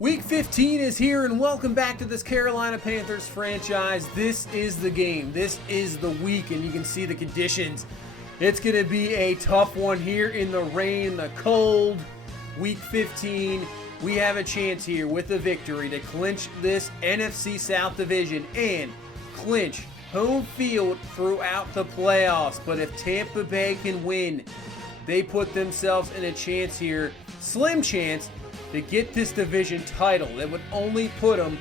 Week 15 is here, and welcome back to this Carolina Panthers franchise. This is the game. This is the week, and you can see the conditions. It's going to be a tough one here in the rain, the cold. Week 15, we have a chance here with a victory to clinch this NFC South division and clinch home field throughout the playoffs. But if Tampa Bay can win, they put themselves in a chance here, slim chance, to get this division title. That would only put them,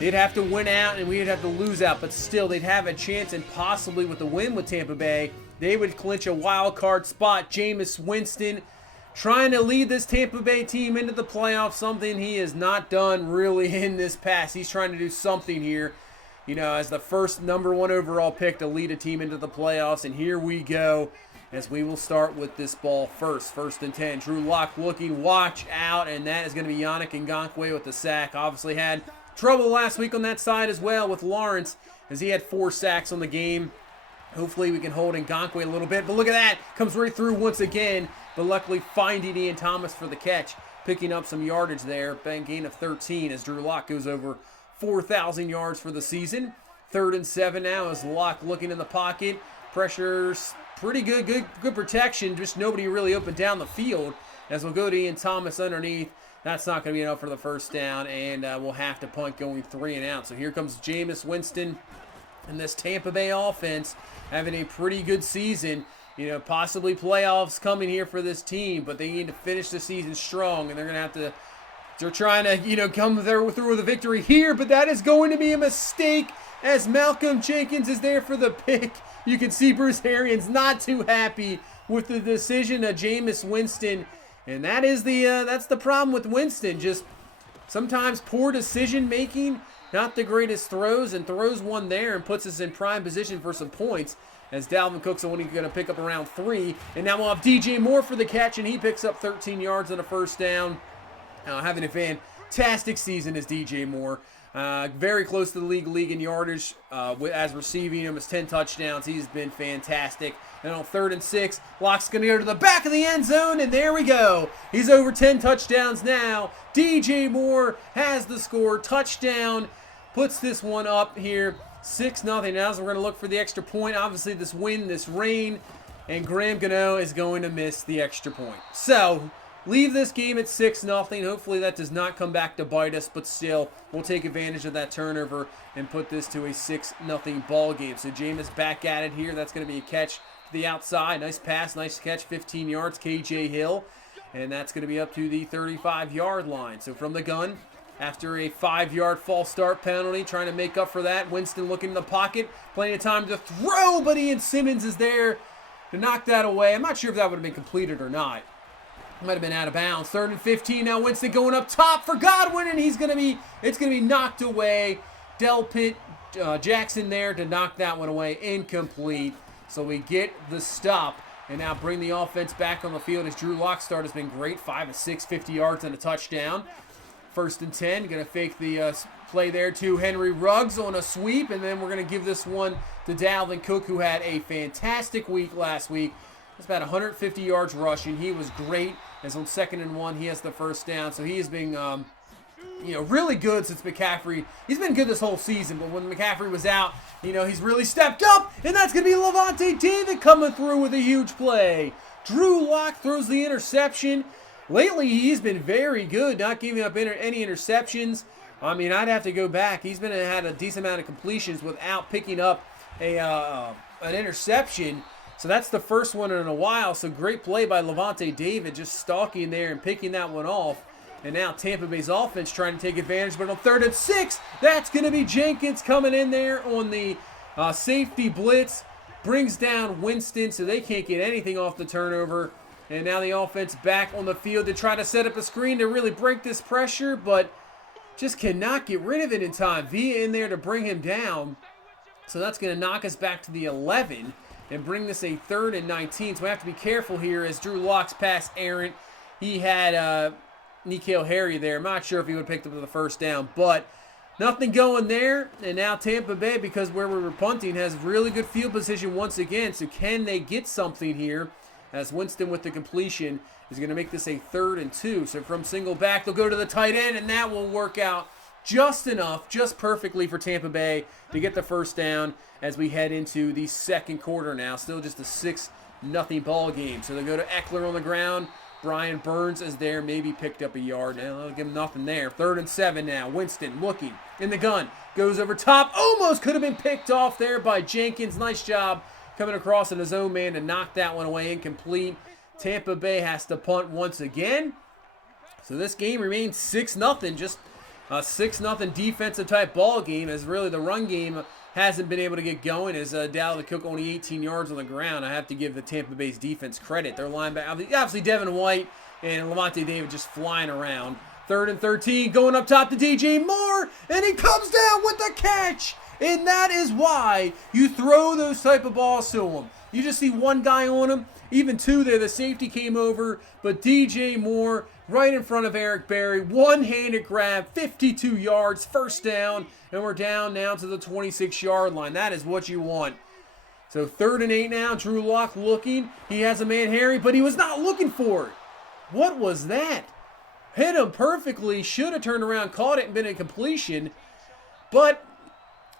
they'd have to win out and we'd have to lose out, but still they'd have a chance, and possibly with the win with Tampa Bay, they would clinch a wild card spot. Jameis Winston trying to lead this Tampa Bay team into the playoffs, something he has not done really in this past. He's trying to do something here, you know, as the first number 1 overall pick to lead a team into the playoffs, and here we go. As we will start with this ball first and 10. Drew Lock looking, watch out, and that is going to be Yannick Ngakoue with the sack. Obviously had trouble last week on that side as well with Lawrence, as he had 4 sacks on the game. Hopefully we can hold Ngakoue a little bit, but look at that, comes right through once again, but luckily finding Ian Thomas for the catch, picking up some yardage there. Gain of 13 as Drew Lock goes over 4,000 yards for the season. 3rd and 7 now as Lock looking in the pocket. Pressures pretty good protection, just nobody really opened down the field, as we'll go to Ian Thomas underneath. That's not going to be enough for the first down, and we'll have to punt going 3 and out. So here comes Jameis Winston and this Tampa Bay offense having a pretty good season. You know, possibly playoffs coming here for this team, but they need to finish the season strong, and they're going to have to, they're trying to, you know, come through with a victory here, but that is going to be a mistake as Malcolm Jenkins is there for the pick. You can see Bruce Arians not too happy with the decision of Jameis Winston, and that is that's the problem with Winston. Just sometimes poor decision making, not the greatest throws, and throws one there and puts us in prime position for some points. As Dalvin Cook's only going to pick up around 3, and now we'll have DJ Moore for the catch, and he picks up 13 yards on a first down. Having a fantastic season as DJ Moore. Very close to the league in yardage as receiving him. As 10 touchdowns. He's been fantastic. And on 3rd and 6, Lock's going to go to the back of the end zone, and there we go. He's over 10 touchdowns now. DJ Moore has the score. Touchdown. Puts this one up here. 6-0. Now we're going to look for the extra point. Obviously, this wind, this rain, and Graham Gano is going to miss the extra point. So, leave this game at 6-0. Hopefully that does not come back to bite us, but still, we'll take advantage of that turnover and put this to a 6-0 ball game. So Jameis back at it here. That's going to be a catch to the outside. Nice pass, nice catch, 15 yards, KJ Hill. And that's going to be up to the 35-yard line. So from the gun, after a 5-yard false start penalty, trying to make up for that. Winston looking in the pocket, plenty of time to throw, but Ian Simmons is there to knock that away. I'm not sure if that would have been completed or not. Might have been out of bounds. 3rd and 15. Now Winston going up top for Godwin, and it's going to be knocked away. Delpit Jackson there to knock that one away. Incomplete. So we get the stop and now bring the offense back on the field as Drew Lock's start has been great. 5 of 6, 50 yards and a touchdown. 1st and 10. Going to fake the play there to Henry Ruggs on a sweep, and then we're going to give this one to Dalvin Cook, who had a fantastic week last week. It's about 150 yards rushing. He was great. As on 2nd and 1, he has the first down. So he has been, really good since McCaffrey. He's been good this whole season, but when McCaffrey was out, he's really stepped up. And that's going to be Lavonte David coming through with a huge play. Drew Lock throws the interception. Lately, he's been very good, not giving up any interceptions. I mean, I'd have to go back. He's had a decent amount of completions without picking up an interception. So that's the first one in a while. So great play by Lavonte David, just stalking there and picking that one off. And now Tampa Bay's offense trying to take advantage. But on 3rd and 6, that's going to be Jenkins coming in there on the safety blitz. Brings down Winston, so they can't get anything off the turnover. And now the offense back on the field to try to set up a screen to really break this pressure, but just cannot get rid of it in time. Villa in there to bring him down. So that's going to knock us back to the 11. And bring this a 3rd and 19. So we have to be careful here as Drew Lock's pass errant. He had N'Keal Harry there. I'm not sure if he would have picked up the first down, but nothing going there. And now Tampa Bay, because where we were punting, has really good field position once again. So can they get something here? as Winston with the completion is going to make this a 3rd and 2. So from single back, they'll go to the tight end, and that will work out just enough, just perfectly for Tampa Bay to get the first down as we head into the second quarter now. Still just a 6-0 ball game. So they go to Eckler on the ground. Brian Burns is there, maybe picked up a yard. Now they'll give him nothing there. 3rd and 7 now. Winston looking in the gun. Goes over top. Almost could have been picked off there by Jenkins. Nice job coming across in his own man to knock that one away. Incomplete. Tampa Bay has to punt once again. So this game remains 6-0. Just a 6-0 defensive type ball game, as really the run game hasn't been able to get going, as Dalvin Cook only 18 yards on the ground. I have to give the Tampa Bay's defense credit. Their linebacker, obviously Devin White and Lavonte David just flying around. 3rd and 13, going up top to DJ Moore, and he comes down with the catch. And that is why you throw those type of balls to him. You just see one guy on him, even two there. The safety came over, but DJ Moore right in front of Eric Berry. One-handed grab, 52 yards, first down, and we're down now to the 26-yard line. That is what you want. So 3rd and 8 now. Drew Lock looking. He has a man, Harry, but he was not looking for it. What was that? Hit him perfectly. Should have turned around, caught it, and been a completion. But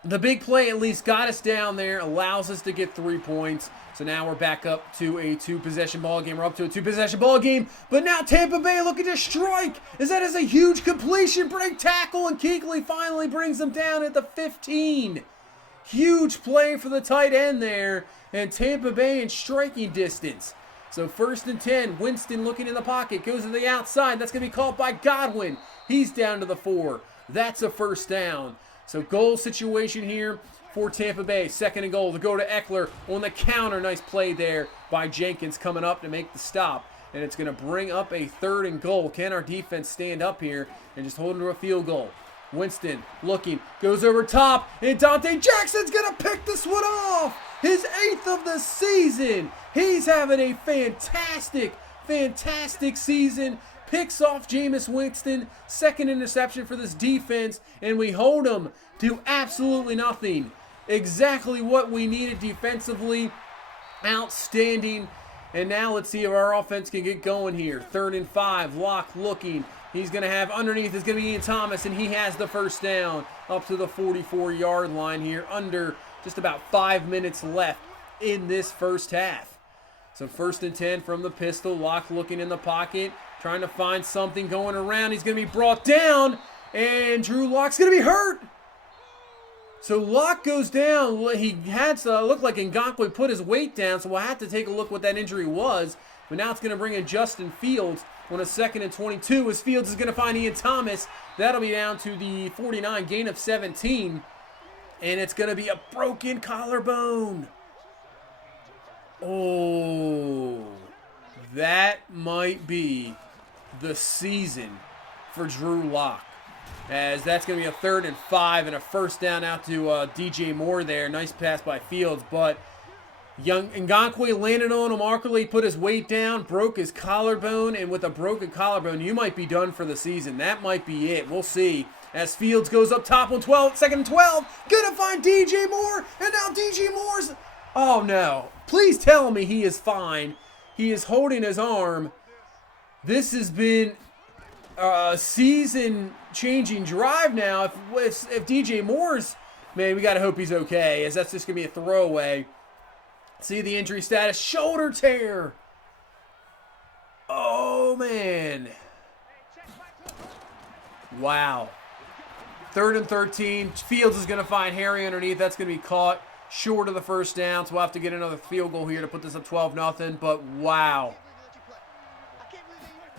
the big play at least got us down there, allows us to get 3 points. So now we're back up to a 2-possession ball game. We're up to a 2-possession ball game. But now Tampa Bay looking to strike. That is a huge completion. Break tackle, and Kuechly finally brings them down at the 15. Huge play for the tight end there. And Tampa Bay in striking distance. So 1st and 10. Winston looking in the pocket. Goes to the outside. That's going to be caught by Godwin. He's down to the 4. That's a first down. So goal situation here for Tampa Bay. 2nd and goal to go to Eckler on the counter. Nice play there by Jenkins coming up to make the stop. And it's going to bring up a 3rd and goal. Can our defense stand up here and just hold them to a field goal? Winston looking, goes over top, and Dante Jackson's going to pick this one off. His 8th of the season. He's having a fantastic season. Picks off Jameis Winston. 2nd interception for this defense, and we hold them to absolutely nothing. Exactly what we needed defensively. Outstanding. And now let's see if our offense can get going here. 3rd and 5. Lock looking. He's going to have underneath is going to be Ian Thomas, and he has the first down up to the 44-yard line here. Under just about 5 minutes left in this first half. So 1st and 10 from the pistol. Lock looking in the pocket, trying to find something going around. He's going to be brought down, and Drew Lock's going to be hurt. So Lock goes down. He had to look like Ngakoue put his weight down, so we'll have to take a look what that injury was. But now it's going to bring in Justin Fields on a 2nd and 22, as Fields is going to find Ian Thomas. That'll be down to the 49, gain of 17. And it's going to be a broken collarbone. Oh, that might be the season for Drew Lock, as that's going to be a 3rd and 5 and a first down out to DJ Moore there. Nice pass by Fields, but young Ngakoue landed on him awkwardly, put his weight down, broke his collarbone, and with a broken collarbone, you might be done for the season. That might be it. We'll see. As Fields goes up top on 12, 2nd and 12, gonna find DJ Moore, and now DJ Moore's, oh no. Please tell me he is fine. He is holding his arm. This has been a season-changing drive now. If DJ Moore's, man, we got to hope he's okay, as that's just going to be a throwaway. See the injury status. Shoulder tear. Oh, man. Wow. 3rd and 13. Fields is going to find Harry underneath. That's going to be caught short of the first down, so we'll have to get another field goal here to put this up 12-0. But wow.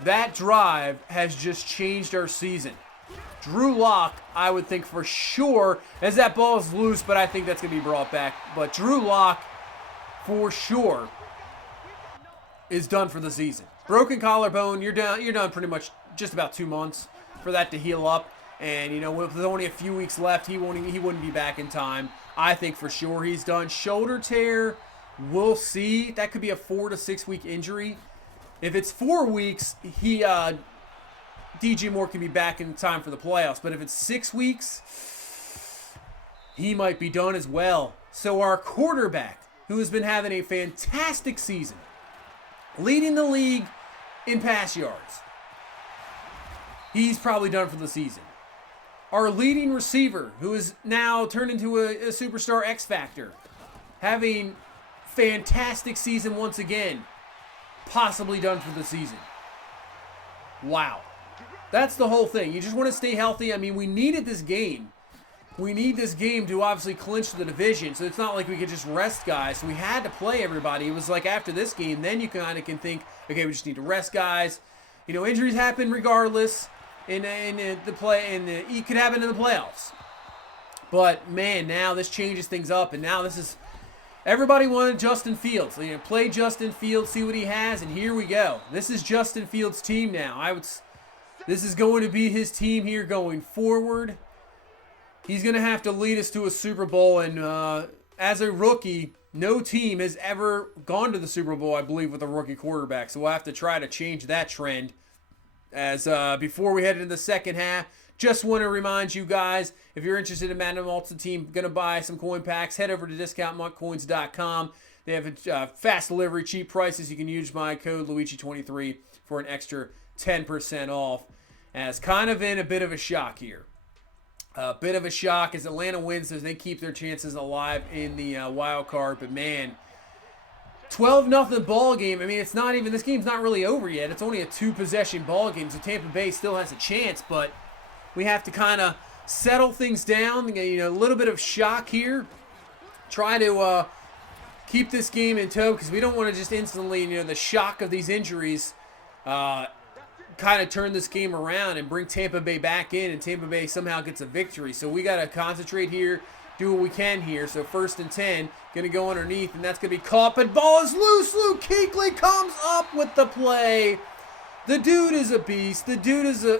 That drive has just changed our season. Drew Lock, I would think for sure, as that ball is loose, but I think that's going to be brought back. But Drew Lock, for sure, is done for the season. Broken collarbone, you're done pretty much just about 2 months for that to heal up. And, you know, with only a few weeks left, he wouldn't be back in time. I think for sure he's done. Shoulder tear, we'll see. That could be a 4 to 6 week injury. If it's 4 weeks, DJ Moore can be back in time for the playoffs. But if it's 6 weeks, he might be done as well. So our quarterback, who has been having a fantastic season, leading the league in pass yards. He's probably done for the season. Our leading receiver, who is now turned into a superstar X Factor, having fantastic season once again, possibly done for the season. Wow. That's the whole thing. You just want to stay healthy. I mean, we needed this game. We need this game to obviously clinch the division, so it's not like we could just rest guys. So we had to play everybody. It was like after this game, then you kind of can think, okay, we just need to rest guys. You know, injuries happen regardless in the play, and it could happen in the playoffs. But man, now this changes things up, and now this is everybody wanted Justin Fields. So, you know, play Justin Fields, see what he has, and here we go. This is Justin Fields' team now. This is going to be his team here going forward. He's going to have to lead us to a Super Bowl, and as a rookie, no team has ever gone to the Super Bowl, I believe, with a rookie quarterback. So we'll have to try to change that trend. As before we head into the second half, just want to remind you guys, if you're interested in Madden Ultimate Team, going to buy some coin packs, head over to discountmontcoins.com. They have fast delivery, cheap prices. You can use my code Luigi23 for an extra 10% off. As kind of in a bit of a shock here. A bit of a shock as Atlanta wins as they keep their chances alive in the wild card. But man, 12-0 ball game. I mean, it's not even, this game's not really over yet. It's only a 2-possession ball game, so Tampa Bay still has a chance. But we have to kind of settle things down. You know, a little bit of shock here. Try to keep this game in tow because we don't want to just instantly, you know, the shock of these injuries kind of turn this game around and bring Tampa Bay back in, and Tampa Bay somehow gets a victory. So we got to concentrate here, do what we can here. So 1st and 10, going to go underneath, and that's going to be caught, but ball is loose. Luke Kuechly comes up with the play. The dude is a beast. The dude is an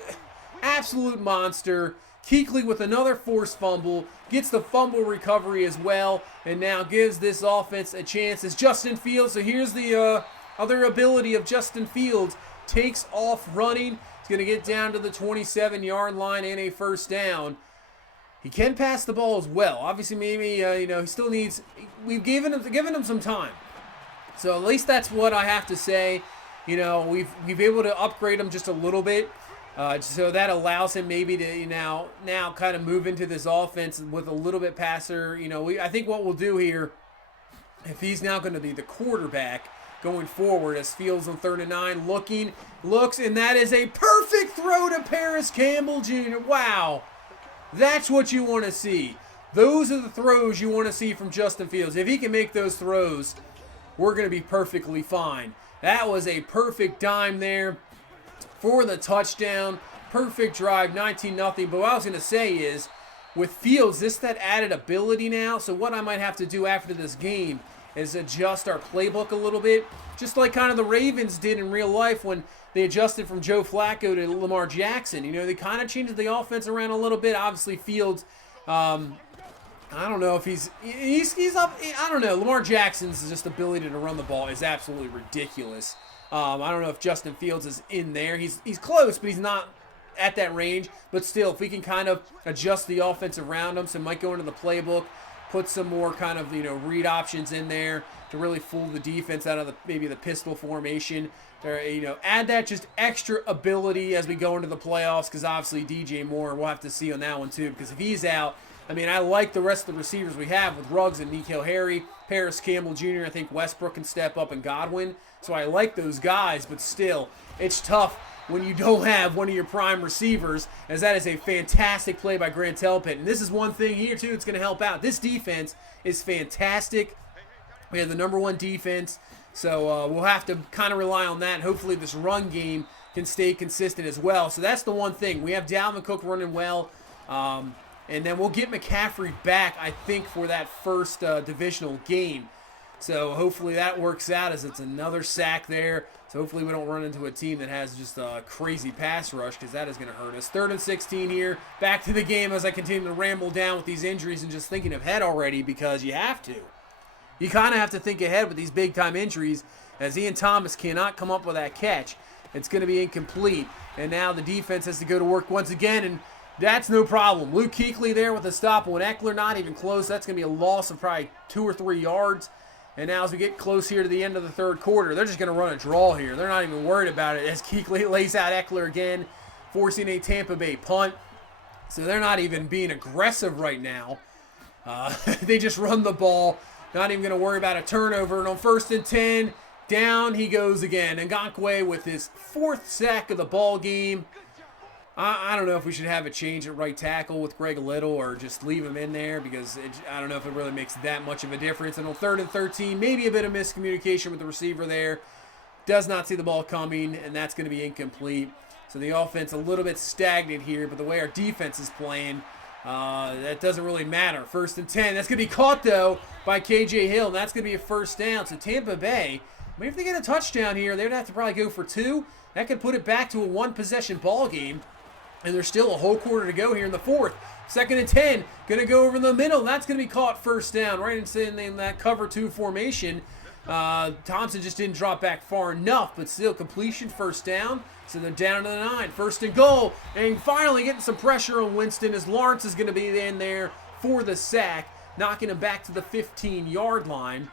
absolute monster. Kuechly with another forced fumble, gets the fumble recovery as well, and now gives this offense a chance as Justin Fields. So here's the other ability of Justin Fields. Takes off running. He's going to get down to the 27-yard line and a first down. He can pass the ball as well. Obviously, maybe you know, he still needs. We've given him some time. So at least that's what I have to say. You know, we've been able to upgrade him just a little bit. So that allows him maybe to now kind of move into this offense with a little bit passer. You know, I think what we'll do here, if he's now going to be the quarterback going forward, as Fields on 3rd and 9, looks, and that is a perfect throw to Paris Campbell Jr. Wow, that's what you want to see. Those are the throws you want to see from Justin Fields. If he can make those throws, we're going to be perfectly fine. That was a perfect dime there for the touchdown. Perfect drive, 19-0. But what I was going to say is, with Fields, that added ability now. So what I might have to do after this game is adjust our playbook a little bit, just like kind of the Ravens did in real life when they adjusted from Joe Flacco to Lamar Jackson. You know, they kind of changed the offense around a little bit. Obviously, Fields, I don't know if he's up. I don't know. Lamar Jackson's just ability to run the ball is absolutely ridiculous. I don't know if Justin Fields is in there. He's close, but he's not at that range. But still, if we can kind of adjust the offense around him, so it might go into the playbook, put some more kind of, you know, read options in there to really fool the defense out of maybe the pistol formation. Or, you know, add that just extra ability as we go into the playoffs, because obviously DJ Moore, we'll have to see on that one too, because if he's out, I mean, I like the rest of the receivers we have with Ruggs and N'Keal Harry, Paris Campbell Jr., I think Westbrook can step up, and Godwin. So I like those guys, but still, it's tough when you don't have one of your prime receivers, as that is a fantastic play by Grant Delpit. And this is one thing here, too, that's going to help out. This defense is fantastic. We have the #1 defense, so we'll have to kind of rely on that. And hopefully this run game can stay consistent as well. So that's the one thing. We have Dalvin Cook running well, and then we'll get McCaffrey back, I think, for that first divisional game. So hopefully that works out, as it's another sack there. So hopefully we don't run into a team that has just a crazy pass rush, because that is going to hurt us. 3rd and 16 here. Back to the game as I continue to ramble down with these injuries and just thinking ahead already, because you have to. You kind of have to think ahead with these big-time injuries, as Ian Thomas cannot come up with that catch. It's going to be incomplete. And now the defense has to go to work once again, and that's no problem. Luke Kuechly there with a stop. When Eckler not even close, that's going to be a loss of probably 2 or 3 yards. And now as we get close here to the end of the third quarter, they're just going to run a draw here. They're not even worried about it as Kuechly lays out Eckler again, forcing a Tampa Bay punt. So they're not even being aggressive right now. They just run the ball, not even going to worry about a turnover. And on 1st and 10, down he goes again. Ngakoue with his 4th sack of the ball game. I don't know if we should have a change at right tackle with Greg Little or just leave him in there because I don't know if it really makes that much of a difference. And on 3rd and 13, maybe a bit of miscommunication with the receiver there. Does not see the ball coming, and that's going to be incomplete. So the offense a little bit stagnant here, but the way our defense is playing, that doesn't really matter. 1st and 10. That's going to be caught, though, by K.J. Hill, and that's going to be a 1st down. So Tampa Bay, maybe if they get a touchdown here, they would have to probably go for 2. That could put it back to a 1-possession ball game. And there's still a whole quarter to go here in the 4th. 2nd and 10, going to go over the middle. That's going to be caught 1st down, right in that cover 2 formation. Thompson just didn't drop back far enough, but still completion, 1st down. So they're down to the 9, 1st and goal. And finally getting some pressure on Winston as Lawrence is going to be in there for the sack, knocking him back to the 15-yard line.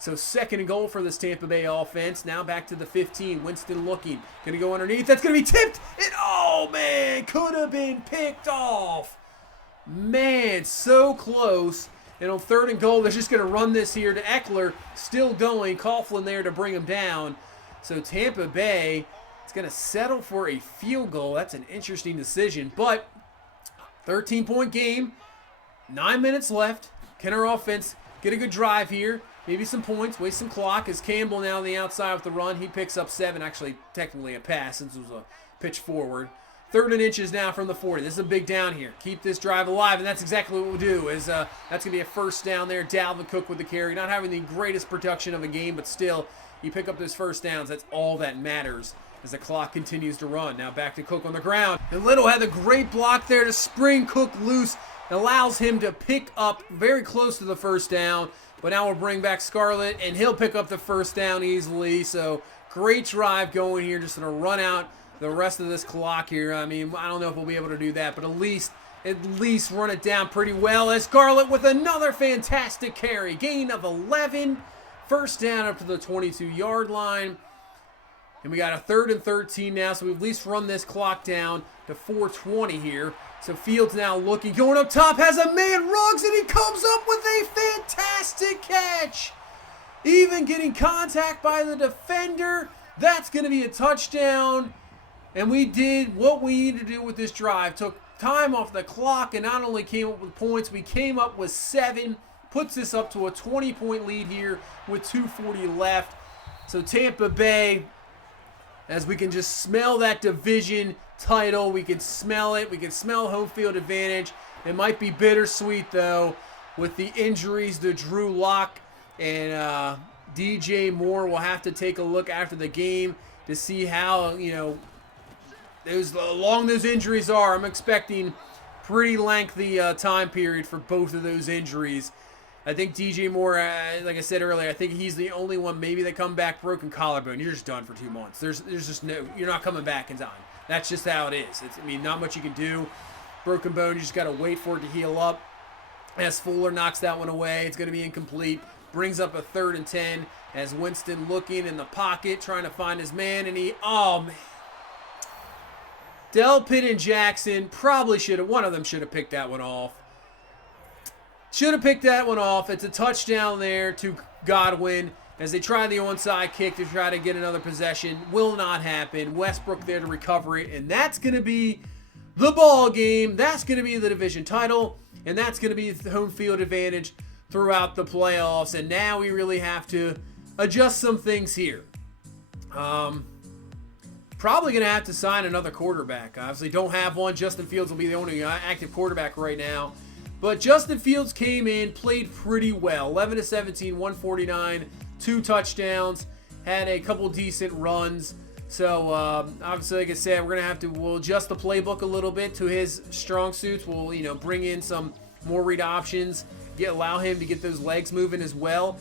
So 2nd and goal for this Tampa Bay offense. Now back to the 15. Winston looking. Going to go underneath. That's going to be tipped. And oh, man, could have been picked off. Man, so close. And on 3rd and goal, they're just going to run this here to Eckler. Still going. Coughlin there to bring him down. So Tampa Bay is going to settle for a field goal. That's an interesting decision. But 13-point game. 9 minutes left. Can our offense get a good drive here? Maybe some points, waste some clock. As Campbell now on the outside with the run. He picks up 7. Actually, technically a pass since it was a pitch forward. 3rd and inches now from the 40. This is a big down here. Keep this drive alive, and that's exactly what we'll do. That's going to be a 1st down there. Dalvin Cook with the carry. Not having the greatest production of a game, but still, you pick up those 1st downs. That's all that matters as the clock continues to run. Now back to Cook on the ground. And Little had a great block there to spring Cook loose. Allows him to pick up very close to the 1st down. But now we'll bring back Scarlett, and he'll pick up the 1st down easily. So great drive going here. Just going to run out the rest of this clock here. I mean, I don't know if we'll be able to do that, but at least run it down pretty well. As Scarlett with another fantastic carry. Gain of 11. 1st down up to the 22-yard line. And we got a 3rd and 13 now, so we've at least run this clock down to 4:20 here. So Fields now looking, going up top, has a man, Ruggs, and he comes up with a fantastic catch. Even getting contact by the defender. That's going to be a touchdown. And we did what we needed to do with this drive. Took time off the clock and not only came up with points, we came up with 7. Puts this up to a 20-point lead here with 2:40 left. So Tampa Bay, as we can just smell that division title. We can smell it. We can smell home field advantage. It might be bittersweet, though, with the injuries to Drew Lock and DJ Moore. We'll have to take a look after the game to see how, long those injuries are. I'm expecting pretty lengthy time period for both of those injuries. I think DJ Moore, like I said earlier, I think he's the only one maybe that come back broken collarbone. You're just done for 2 months. There's just you're not coming back in time. That's just how it is. Not much you can do. Broken bone, you just got to wait for it to heal up. As Fuller knocks that one away, it's going to be incomplete. Brings up a 3rd and 10 as Winston looking in the pocket, trying to find his man, and man. Delpit and Jackson probably one of them should have picked that one off. Should have picked that one off. It's a touchdown there to Godwin as they try the onside kick to try to get another possession. Will not happen. Westbrook there to recover it, and that's going to be the ball game. That's going to be the division title, and that's going to be the home field advantage throughout the playoffs. And now we really have to adjust some things here. Probably going to have to sign another quarterback. Obviously don't have one. Justin Fields will be the only active quarterback right now. But Justin Fields came in, played pretty well. 11 to 17, 149, 2 touchdowns, had a couple decent runs. So obviously, like I said, we'll adjust the playbook a little bit to his strong suits. We'll bring in some more read options, allow him to get those legs moving as well.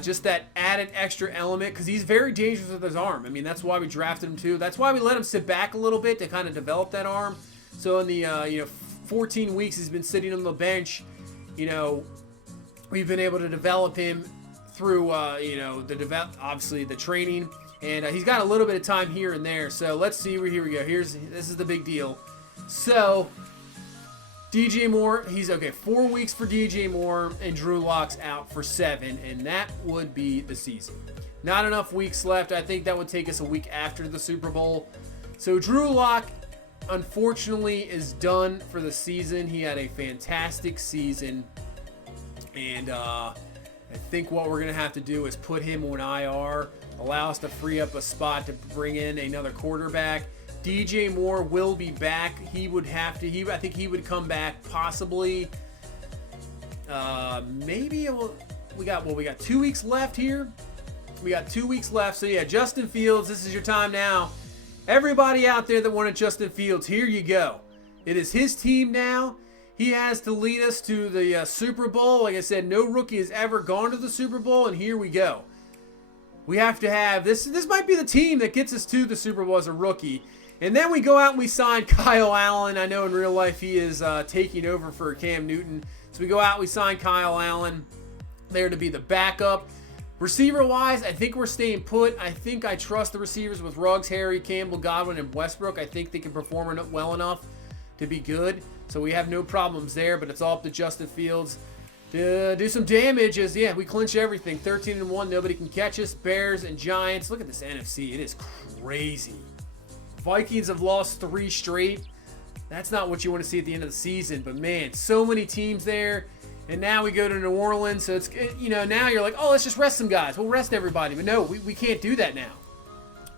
Just that added extra element because he's very dangerous with his arm. That's why we drafted him too. That's why we let him sit back a little bit to kind of develop that arm. So in the 14 weeks he's been sitting on the bench, we've been able to develop him through obviously the training, and he's got a little bit of time here and there. So let's see. Here we go. This is the big deal. So DJ Moore, he's okay. 4 weeks for DJ Moore, and Drew Lock's out for 7, and that would be the season. Not enough weeks left. I think that would take us a week after the Super Bowl. So Drew Lock, unfortunately, is done for the season. He had a fantastic season, and I think what we're going to have to do is put him on IR, allow us to free up a spot to bring in another quarterback. DJ Moore will be back. He would have to. I think he would come back possibly. Maybe we got 2 weeks left here. We got 2 weeks left. So yeah, Justin Fields, this is your time now. Everybody out there that wanted Justin Fields, here you go. It is his team now. He has to lead us to the Super Bowl. Like I said, no rookie has ever gone to the Super Bowl, and here we go. We have to have this. This might be the team that gets us to the Super Bowl as a rookie. And then we go out and we sign Kyle Allen. I know in real life he is taking over for Cam Newton. So we go out, we sign Kyle Allen there to be the backup. Receiver-wise, I think we're staying put. I think I trust the receivers with Ruggs, Harry, Campbell, Godwin, and Westbrook. I think they can perform well enough to be good. So we have no problems there, but it's all up to Justin Fields to do some damage as, yeah, we clinch everything. 13-1, nobody can catch us. Bears and Giants. Look at this NFC. It is crazy. Vikings have lost 3 straight. That's not what you want to see at the end of the season, but man, so many teams there. And now we go to New Orleans, so it's, now you're like, oh, let's just rest some guys. We'll rest everybody. But no, we can't do that now.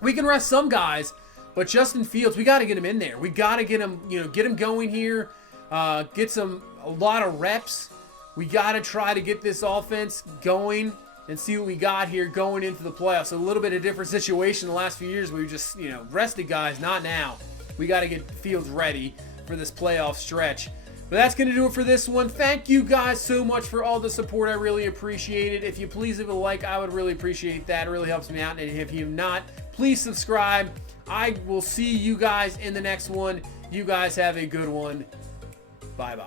We can rest some guys, but Justin Fields, we got to get him in there. We got to get him, get him going here, get a lot of reps. We got to try to get this offense going and see what we got here going into the playoffs. So a little bit of different situation the last few years. We just, rested guys, not now. We got to get Fields ready for this playoff stretch. But that's going to do it for this one. Thank you guys so much for all the support. I really appreciate it. If you please leave a like, I would really appreciate that. It really helps me out. And if you've not, please subscribe. I will see you guys in the next one. You guys have a good one. Bye-bye.